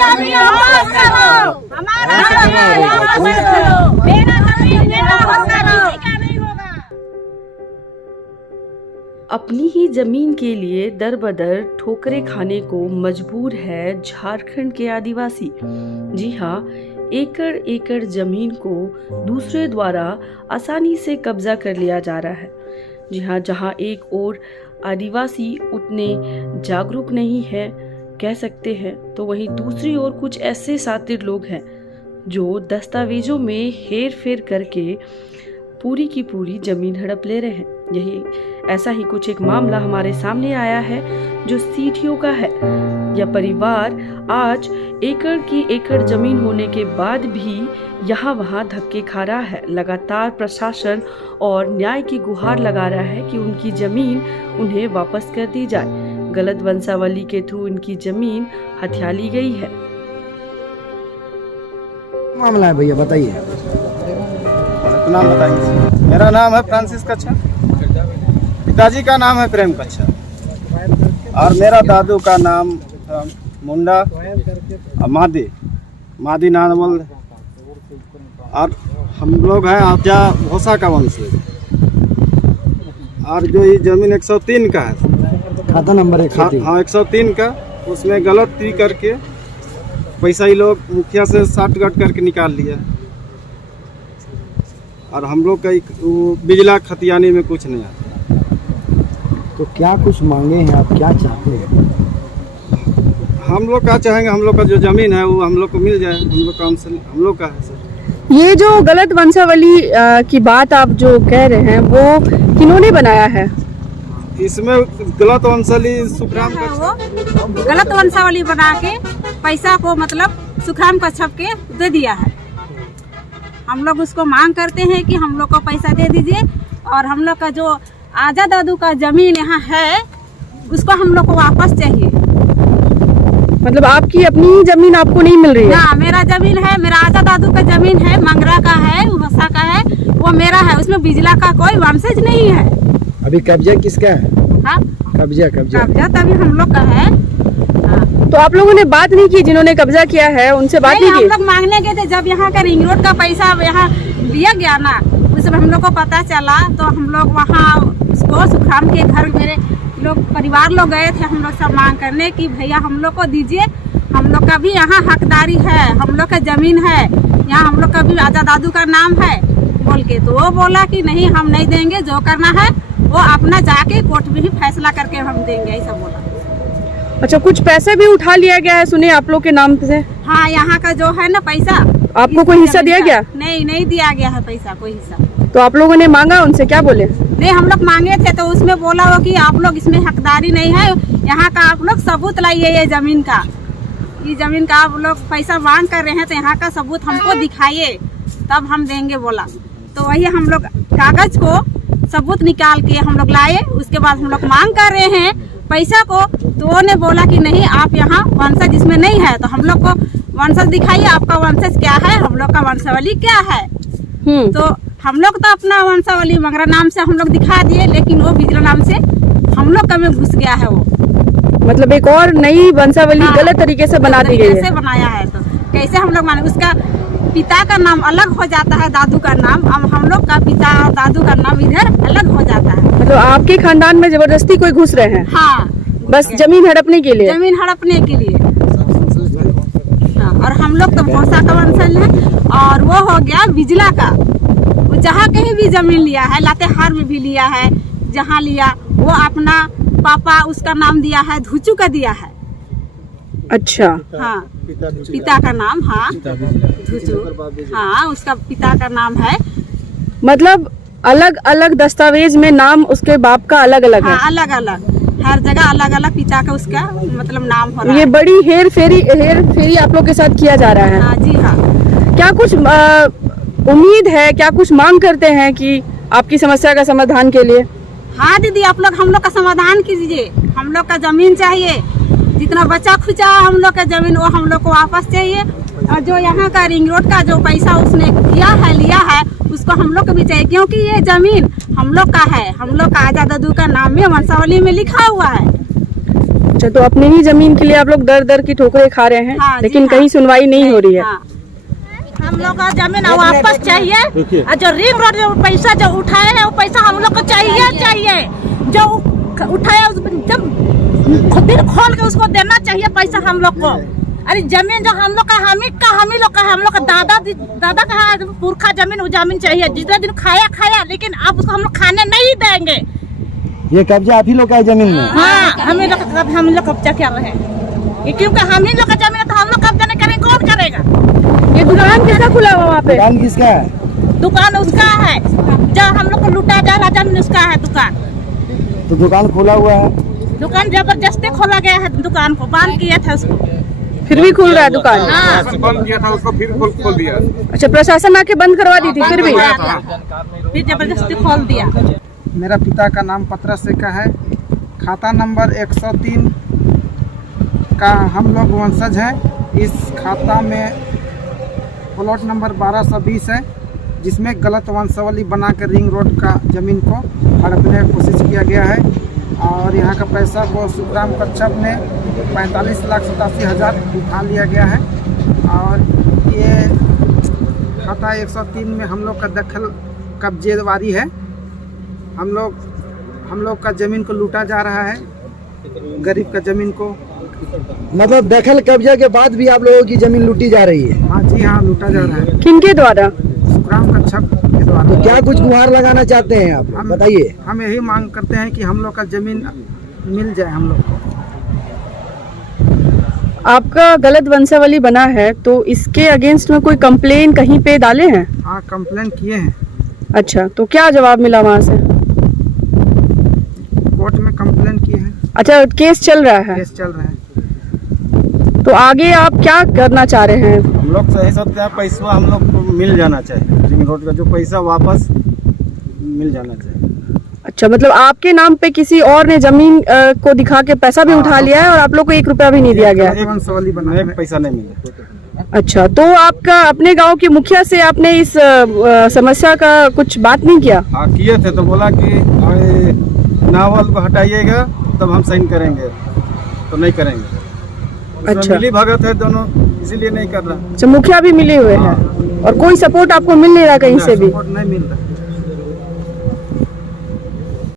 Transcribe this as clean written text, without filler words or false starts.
जमीन वापस करो, हमारा जमीन वापस करो, मेरा जमीन वापस करो, किसी का नहीं होगा। अपनी ही जमीन के लिए दर बदर ठोकरें खाने को मजबूर है झारखंड के आदिवासी। जी हाँ, एकड़ एकड़ जमीन को दूसरे द्वारा आसानी से कब्जा कर लिया जा रहा है। जी हाँ, जहाँ एक ओर आदिवासी उतने जागरूक नहीं है कह सकते हैं, तो वहीं दूसरी ओर कुछ ऐसे शातिर लोग हैं जो दस्तावेजों में हेर फेर करके पूरी की पूरी जमीन हड़प ले रहे हैं। यही ऐसा ही कुछ एक मामला हमारे सामने आया है जो सीठियों का है। यह परिवार आज एकड़ की एकड़ जमीन होने के बाद भी यहाँ वहाँ धक्के खा रहा है। लगातार प्रशासन और न्याय की गुहार लगा रहा है कि उनकी जमीन उन्हें वापस कर दी जाए। गलत वंशावली के थ्रू इनकी जमीन हथिया ली गई है। मामला है भैया, बताइए। नाम बताइए। मेरा नाम है फ्रांसिस कच्छा, पिताजी का नाम है प्रेम कच्छा और मेरा दादू का नाम था मुंडा मादी नानवल। और हम लोग हैं आजा भोसा का वंश। और जो ये जमीन 103 का है, खाता नंबर 103। हाँ 103 का, उसमें गलती करके पैसा ही लोग मुखिया से साठगांठ करके निकाल लिया। और हम लोग का बिजला खतियानी में कुछ नहीं आता। तो क्या कुछ मांगे हैं आप, क्या चाहते हैं? हम लोग क्या चाहेंगे, हम लोग का जो जमीन है वो हम लोग को मिल जाए। हम लोग का है सर। ये जो गलत वंशावली की बात आप जो कह रहे हैं वो किन्होंने बनाया है? इसमें गलत वंशावली सुखराम है वो गलत वंशावली बना के पैसा को मतलब सुखराम कच्छप के दे दिया है। हम लोग उसको मांग करते हैं कि हम लोग को पैसा दे दीजिए और हम लोग का जो आजा दादू का जमीन यहाँ है उसको हम लोग को वापस चाहिए। मतलब आपकी अपनी जमीन आपको नहीं मिल रही है? ना, मेरा जमीन है, मेरा आजा दादू का जमीन है, मंगरा का है, भसा का है, वो मेरा है। उसमें बिजला का कोई वंशज नहीं है। अभी कब्जा किसका है? हाँ, कब्जा तभी हम लोग का है। तो आप लोगों ने बात नहीं की, जिन्होंने कब्जा किया है उनसे बात नहीं की? हम लोग मांगने गए थे जब यहाँ का रिंग रोड का पैसा यहाँ दिया गया ना, उस समय हम लोग को पता चला तो हम लोग वहाँ उसको सुखराम के घर मेरे लोग परिवार लोग गए थे। हम लोग सब मांग करने की भैया हम लोग को दीजिए, हम लोग का भी यहाँ हकदारी है, हम लोग का जमीन है, यहाँ हम लोग का भी आजा दादू का नाम है बोल के। तो वो बोला कि नहीं हम नहीं देंगे, जो करना है वो अपना जाके कोर्ट में ही फैसला करके हम देंगे, ऐसा बोला। अच्छा, कुछ पैसे भी उठा लिया गया है सुने आप लोग के नाम से? हाँ, यहाँ का जो है ना पैसा, आपको कोई हिस्सा दिया गया? नहीं दिया गया है पैसा, कोई हिस्सा। तो आप लोगों ने मांगा उनसे, क्या बोले? नहीं, हम लोग मांगे थे तो उसमें बोला वो कि आप लोग इसमें हकदारी नहीं है, यहाँ का आप लोग सबूत लाइए, ये जमीन का आप लोग पैसा मांग कर रहे हैं तो यहाँ का सबूत हमको दिखाइए तब हम देंगे बोला। तो वही हम लोग कागज को सबूत निकाल के हम लोग लाए। उसके बाद हम लोग मांग कर रहे हैं पैसा को, तो वो ने बोला कि नहीं आप यहाँ वंशज इसमें नहीं है। तो हम लोग को वंशज दिखाइए, आपका वंशज क्या है, हम लोग का वंशावली क्या है। तो हम लोग तो अपना वंशावली मंगरा नाम से हम लोग दिखा दिए, लेकिन वो बिजला नाम से हम लोग का में घुस गया है। वो मतलब एक और नई वंशावली गलत तरीके से बना दी गई है। कैसे बनाया है, तो कैसे हम लोग माने? उसका पिता का नाम अलग हो जाता है, दादू का नाम, अब हम लोग का पिता और दादू का नाम इधर अलग हो जाता है। मतलब आपके खानदान में जबरदस्ती कोई घुस रहे हैं? हाँ, बस जमीन हड़पने के लिए? जमीन हड़पने के लिए। हाँ, और हम लोग तो भोसा का वंशज है और वो हो गया बिजला का। वो जहाँ कहीं भी जमीन लिया है, लातेहार में भी लिया है, जहाँ लिया वो अपना पापा उसका नाम दिया है, धुचू का दिया है। अच्छा, हाँ, पिता का नाम, हाँ धुचू, हाँ उसका पिता का नाम है। मतलब अलग अलग दस्तावेज में नाम उसके बाप का अलग अलग है? हाँ, अलग अलग, हर जगह अलग अलग पिता का उसका मतलब नाम हो रहा है। ये बड़ी हेर फेरी आप लोग के साथ किया जा रहा है? हाँ जी हाँ। क्या कुछ उम्मीद है, क्या कुछ मांग करते हैं कि आपकी समस्या का समाधान के लिए? हाँ दीदी, आप लोग हम लोग का समाधान कीजिए, हम लोग का जमीन चाहिए, जितना बचा खुचा हम लोग का जमीन वो हम लोग को वापस चाहिए। और जो यहाँ का रिंग रोड का जो पैसा उसने लिया है उसको हम लोग को भी चाहिए, क्योंकि ये जमीन हम लोग का है, हम लोग का आजा दादू का नाम में वंशावली में लिखा हुआ है। अच्छा, तो अपने ही जमीन के लिए आप लोग दर दर की ठोकरें खा रहे हैं, हाँ जी, लेकिन हाँ। कहीं सुनवाई नहीं हो रही है। हाँ। हम लोग का जमीन वापस चाहिए और जो रिंग रोड जो पैसा जो उठाए हैं वो पैसा हम लोग को चाहिए जो उठाया जब दिल खोल के उसको देना चाहिए पैसा हम लोग को। अरे जमीन जो हम लोग का हम ही लोग का हम लोग का दादा का पुरखा जमीन वो जमीन चाहिए। जितना दिन खाया लेकिन अब उसको हम लोग खाने नहीं देंगे। ये कब्जा आप ही लोग का है जमीन में? हाँ, हम लोग कब्जा कर रहे हैं क्योंकि हम ही लोग का जमीन है तो हम लोग कब्जा नहीं करेंगे, कौन करेगा? ये दुकान किसका खुला हुआ वहाँ पे? दुकान किसका है? दुकान उसका है, जो हम लोग को लूटा जा रहा जमीन उसका है दुकान। तो दुकान खोला हुआ है? दुकान जबरदस्ती खोला गया है, दुकान को बंद किया था उसको। फिर भी खुल रहा है दुकान? हाँ, बंद किया था उसको, फिर खोल दिया। अच्छा, प्रशासन आके बंद करवा दी थी फिर भी? फिर जबरदस्ती खोल दिया। मेरा पिता का नाम पत्रा शेखा है। खाता नंबर 103 का हम लोग वंशज हैं। इस खाता में प्लॉट नंबर 1220 है, जिसमें गलत वंशावली बनाकर रिंग रोड का ज़मीन को हड़पने की कोशिश किया गया है। और यहाँ का पैसा को सुखराम कच्छप ने 45,87,000 उठा लिया गया है। और ये खाता 103 में हम लोग का दखल कब्जेदारी है। हम लोग का ज़मीन को लूटा जा रहा है, गरीब का ज़मीन को। मतलब दखल कब्जा के बाद भी आप लोगों की जमीन लूटी जा रही है? हाँ जी, हाँ, लूटा जा रहा है किनके द्वारा? सुखराम कच्छप के द्वारा। तो क्या कुछ गुहार लगाना चाहते हैं आप, बताइए? हम यही मांग करते हैं कि हम लोग का ज़मीन मिल जाए हम लोग को। आपका गलत वंशावली बना है तो इसके अगेंस्ट में कोई कंप्लेन कहीं पे डाले हैं? हाँ, कंप्लेन किए हैं। अच्छा, तो क्या जवाब मिला वहाँ से? कोर्ट में कंप्लेन किए हैं, अच्छा, केस चल रहा है। केस चल रहा है। तो आगे आप क्या करना चाह रहे हैं? हम लोग सही सोचते हैं पैसा हम लोग को मिल जाना चाहिए, रिंग रोड का जो पैसा वापस मिल जाना चाहिए। अच्छा, मतलब आपके नाम पे किसी और ने जमीन को दिखा के पैसा भी उठा लिया है और आप लोग को 1 रुपया भी नहीं दिया गया? गलत वंशावली बना है। पैसा नहीं मिला। अच्छा, तो आपका अपने गांव के मुखिया से आपने इस समस्या का कुछ बात नहीं किया? हाँ, किए थे तो बोला कि नावल को हटाइएगा तब हम साइन करेंगे, तो नहीं करेंगे। अच्छा, मिली भगत है दोनों, इसीलिए नहीं कर रहा। अच्छा, मुखिया भी मिले हुए हैं और कोई सपोर्ट आपको मिल नहीं रहा कहीं से भी? सपोर्ट नहीं मिल रहा।